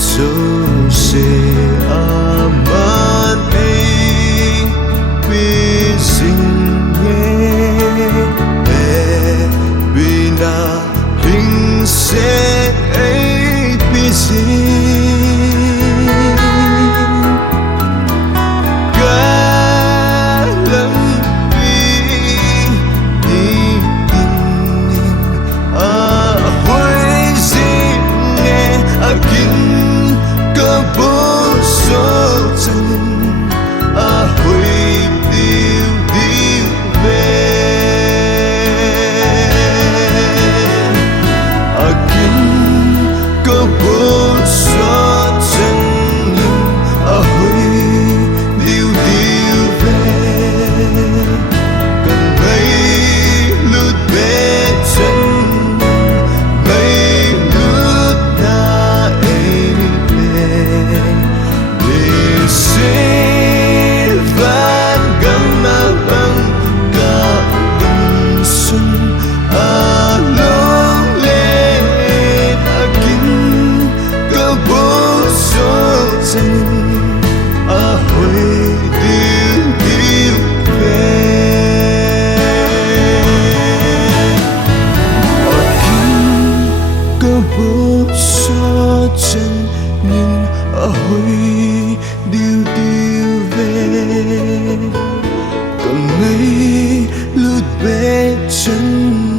se aman ai pi sing e bina king se ai pi sing galam pi đi tin a hoi sing a king bố số chân a huy tiêu tiêu về a kín có bố số chân a huy tiêu tiêu về cần mấy lướt về chân mấy lướt na Silvan gamabang kaun sun along lên akin kaboso chân a huy tiêu tiêu về akin kaboso chân nhưng a huy điều điều về cần mấy lướt bé chân